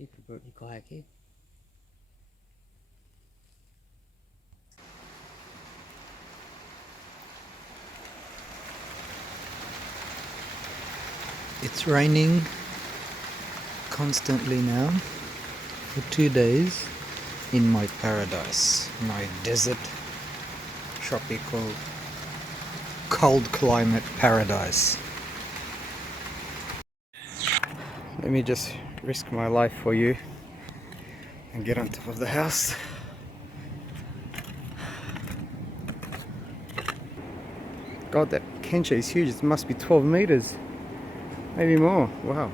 It's raining constantly now for 2 days in my paradise, my desert, tropical, cold climate paradise. Let me just risk my life for you and get on top of the house. God, that kencha is huge. It must be 12 meters, maybe more. Wow.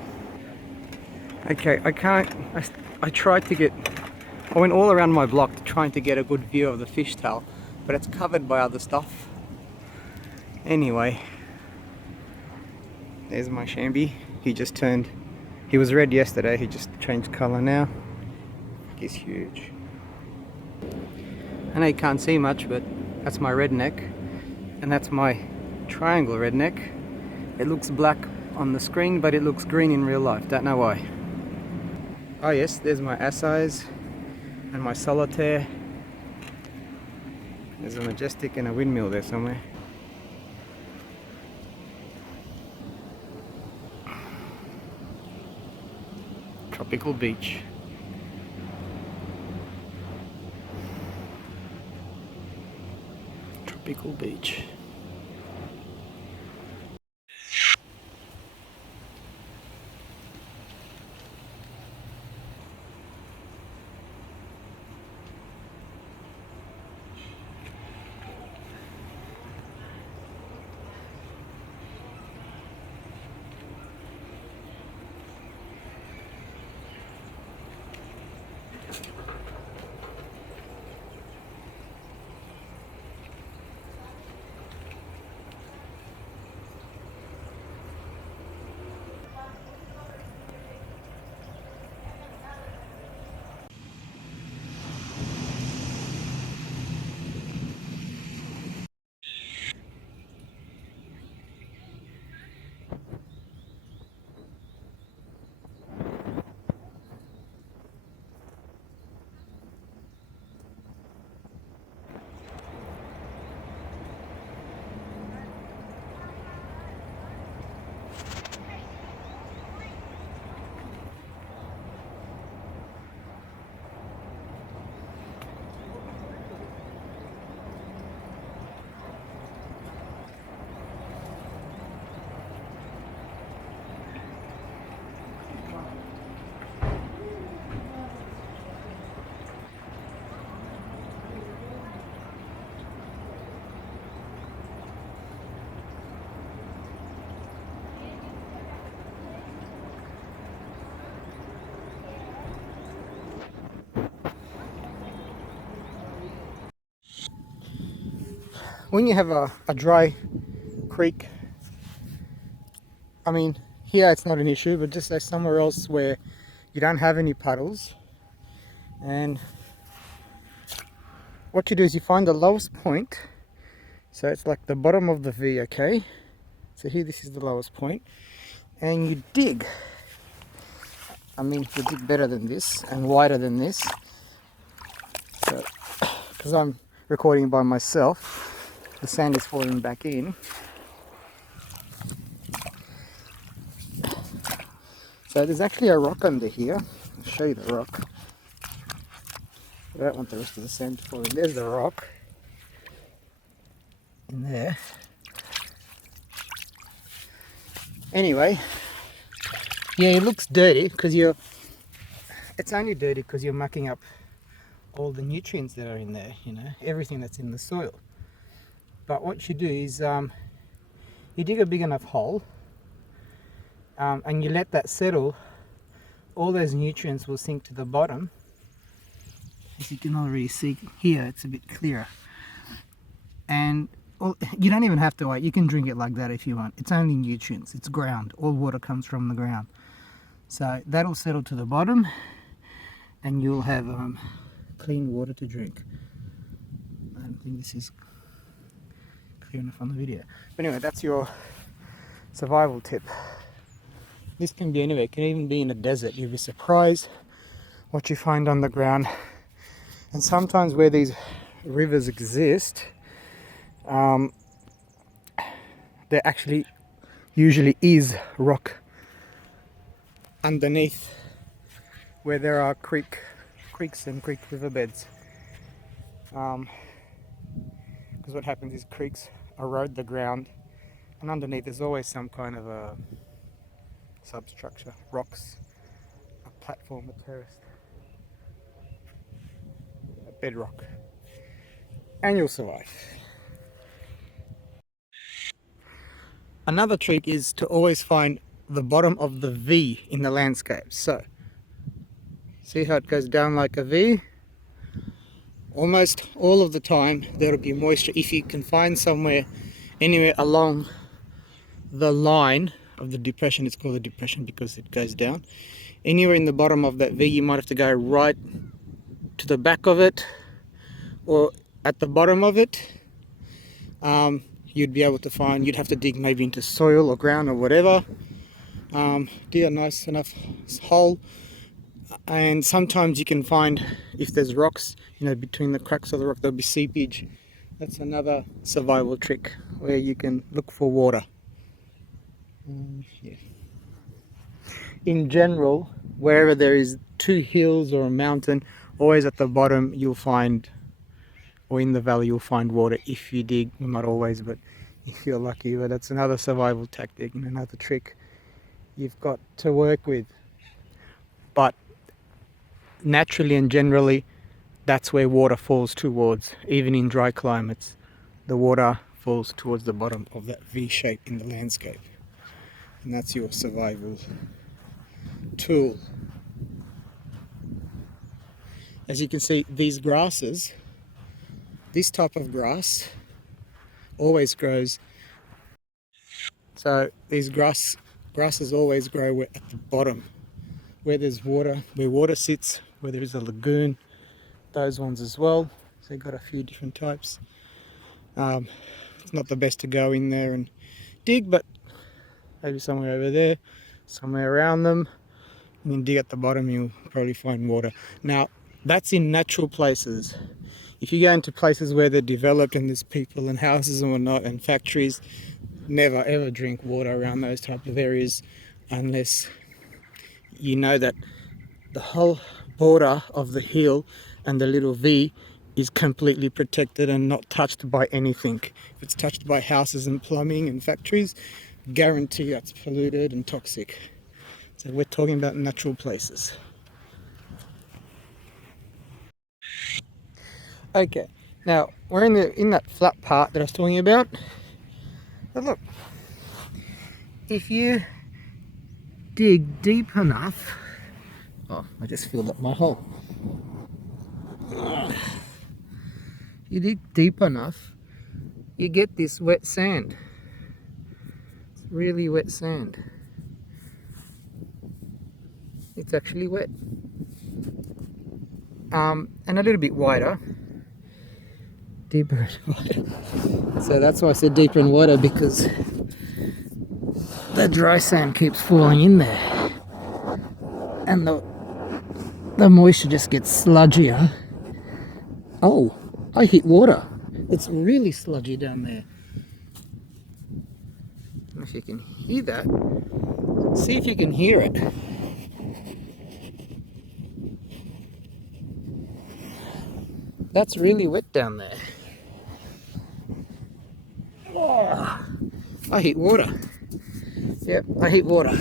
Okay, I tried to get, I went all around my block trying to get a good view of the fishtail, but it's covered by other stuff. Anyway, there's my shambi. He was red yesterday, he just changed colour now. He's huge. I know you can't see much, but that's my redneck, and that's my triangle redneck. It looks black on the screen, but it looks green in real life. Don't know why. Oh yes, there's my assayas and my solitaire. There's a majestic and a windmill there somewhere. Tropical beach. Tropical beach. When you have a dry creek, I mean, here it's not an issue, but just say somewhere else where you don't have any puddles, and what you do is you find the lowest point, so it's like the bottom of the V, okay? So here, this is the lowest point, and you dig. I mean, you dig better than this and wider than this. So, because I'm recording by myself, the sand is falling back in. So there's actually a rock under here. I'll show you the rock. I don't want the rest of the sand to fall in. There's the rock in there. Anyway, yeah, it looks dirty because it's only dirty because you're mucking up all the nutrients that are in there, you know, everything that's in the soil. But what you do is you dig a big enough hole, and you let that settle. All those nutrients will sink to the bottom. As you can already see here, it's a bit clearer. And you don't even have to wait. You can drink it like that if you want. It's only nutrients. It's ground. All water comes from the ground. So that'll settle to the bottom, and you'll have clean water to drink. I don't think this is clear enough on the video. But anyway, that's your survival tip. This can be anywhere. It can even be in a desert. You'll be surprised what you find on the ground. And sometimes where these rivers exist, there actually usually is rock underneath where there are creeks and creek riverbeds. Because what happens is creeks erode the ground, and underneath there's always some kind of a substructure, rocks, a platform, a terrace, a bedrock, and you'll survive. Another trick is to always find the bottom of the V in the landscape. So, see how it goes down like a V? Almost all of the time there'll be moisture. If you can find somewhere, anywhere along the line of the depression, it's called a depression because it goes down. Anywhere in the bottom of that V, you might have to go right to the back of it or at the bottom of it. You'd be able to find, you'd have to dig maybe into soil or ground or whatever. Dig a nice enough hole. And sometimes you can find, if there's rocks, between the cracks of the rock, there'll be seepage. That's another survival trick where you can look for water. Yeah. In general, wherever there is two hills or a mountain, always at the bottom you'll find, or in the valley you'll find water if you dig. Well, not always, but if you're lucky. But that's another survival tactic and another trick you've got to work with. But naturally and generally, that's where water falls towards. Even in dry climates, the water falls towards the bottom of that V shape in the landscape, and that's your survival tool. As you can see, these grasses, this type of grass always grows. So these grasses always grow at the bottom, where there's water, where water sits, where there is a lagoon. Those ones as well. So you've got a few different types. It's not the best to go in there and dig, but maybe somewhere over there, somewhere around them, and then dig at the bottom, you'll probably find water. Now, that's in natural places. If you go into places where they're developed and there's people and houses and whatnot and factories, never ever drink water around those type of areas unless you know that the whole border of the hill and the little V is completely protected and not touched by anything. If it's touched by houses and plumbing and factories, guarantee that's polluted and toxic. So we're talking about natural places. Okay, now we're in that flat part that I was talking about. But look, if you dig deep enough, I just filled up my hole. You dig deep enough, you get this wet sand. It's really wet sand. It's actually wet. And a little bit wider. Deeper and wider. So that's why I said deeper and wider, because the dry sand keeps falling in there. And the moisture just gets sludgier. Oh, I hit water. It's really sludgy down there. I don't know if you can hear that. See if you can hear it. That's really wet down there. Oh, I hit water. Yep, I hit water.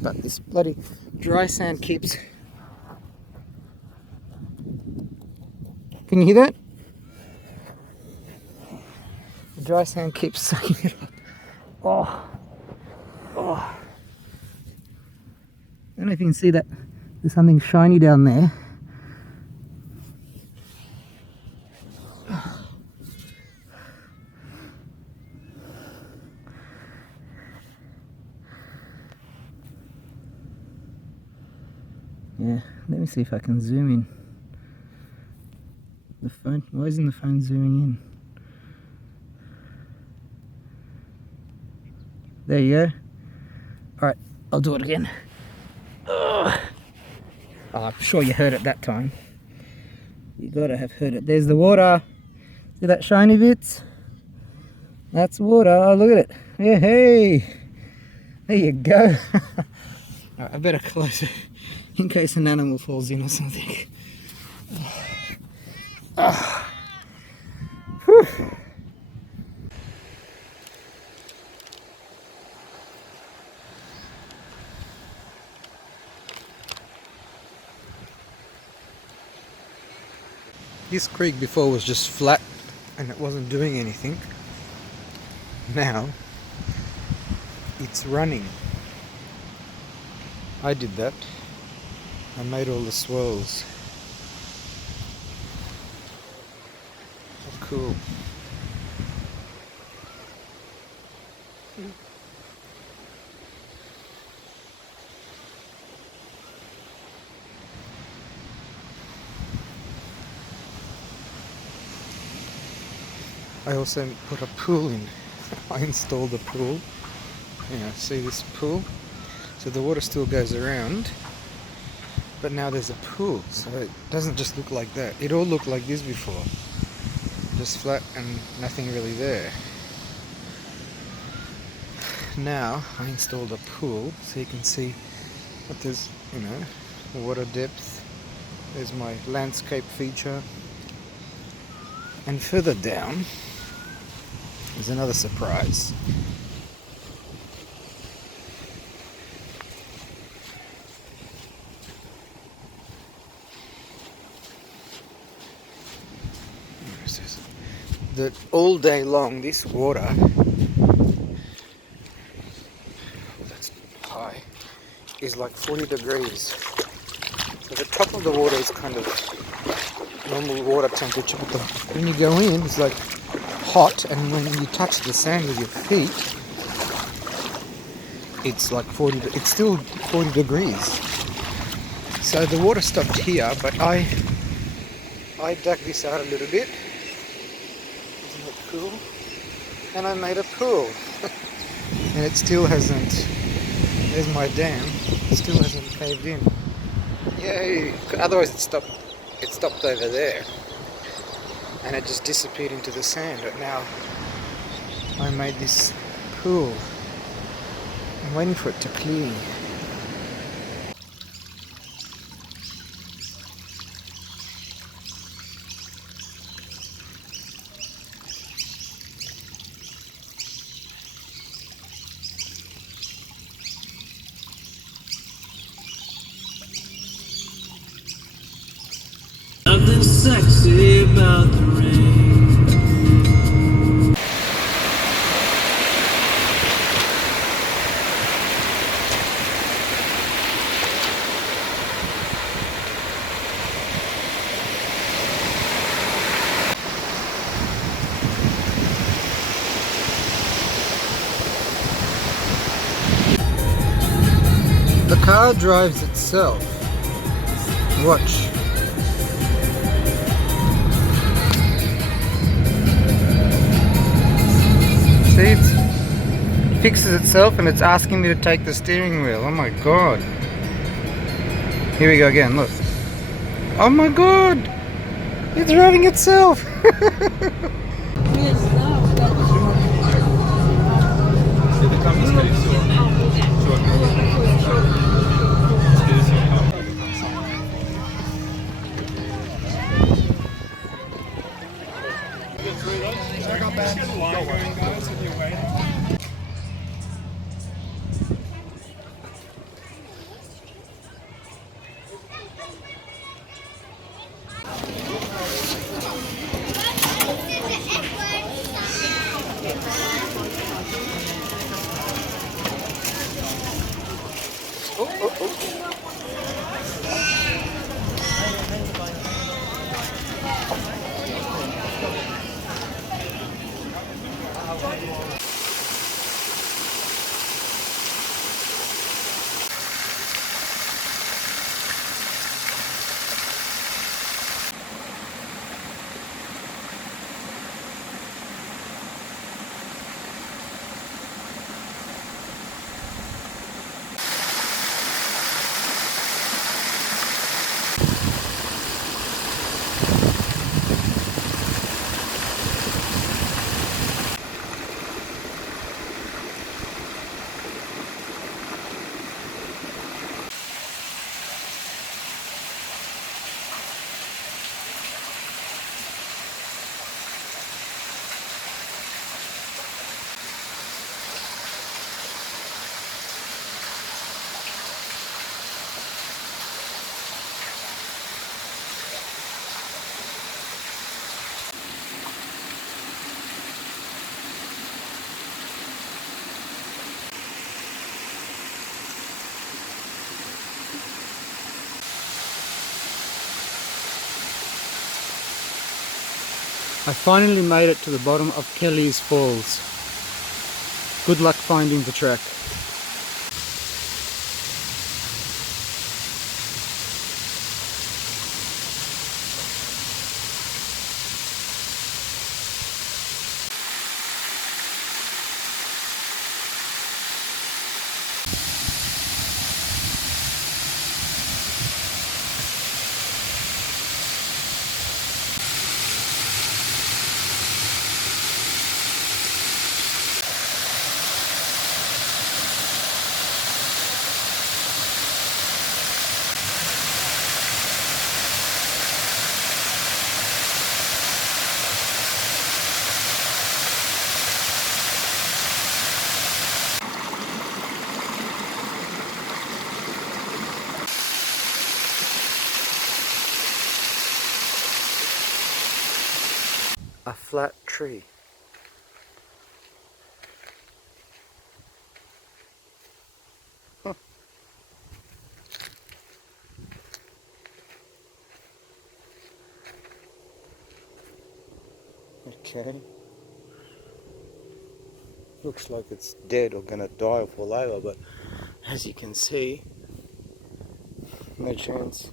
But this bloody dry sand keeps... Can you hear that? The dry sand keeps sucking it up. Oh. I don't know if you can see that. There's something shiny down there. Yeah, let me see if I can zoom in. The phone, why isn't the phone zooming in? There you go. Alright, I'll do it again. Ugh. Oh, I'm sure you heard it that time. You gotta have heard it. There's the water. See that shiny bits? That's water. Oh, look at it. Yeah, hey. There you go. Right, I better close it in case an animal falls in or something. Oh. Whew. This creek before was just flat and it wasn't doing anything. Now it's running. I did that. I made all the swirls. Oh, cool. I also put a pool in. I installed a pool. Yeah, see this pool? So the water still goes around, but now there's a pool, so it doesn't just look like that. It all looked like this before. Just flat and nothing really there. Now I installed a pool so you can see what there's, you know, water depth. There's my landscape feature. And further down is another surprise. That all day long this water, that's high, is like 40 degrees. So the top of the water is kind of normal water temperature, but when you go in it's like hot, and when you touch the sand with your feet it's like 40, it's still 40 degrees. So the water stopped here, but I dug this out a little bit. Isn't it cool? And I made a pool. And it still hasn't, there's my dam, it still hasn't caved in. Yay! Otherwise it stopped over there. And it just disappeared into the sand. But now I made this pool. I'm waiting for it to clear. Nothing sexy about the rain. The car drives itself. Watch. See, it fixes itself and it's asking me to take the steering wheel. Oh my god. Here we go again, look. Oh my god! It's driving itself! I finally made it to the bottom of Kelly's Falls. Good luck finding the track. A flat tree. Huh. Okay. Looks like it's dead or gonna die or fall over, but as you can see, no chance.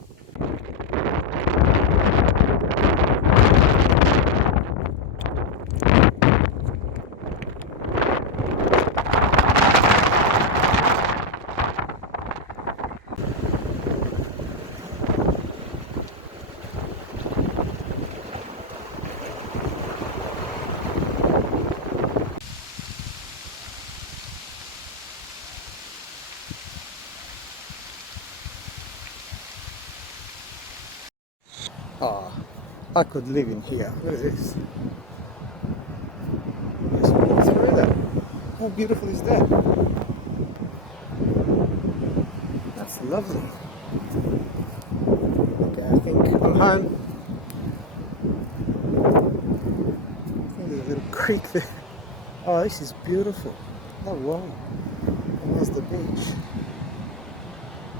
Ah, I could live in here. Look at this. Just walk through that. How beautiful is that? That's lovely. Okay, I think I'm home. There's a little creek there. Oh, this is beautiful. Oh wow. And there's the beach.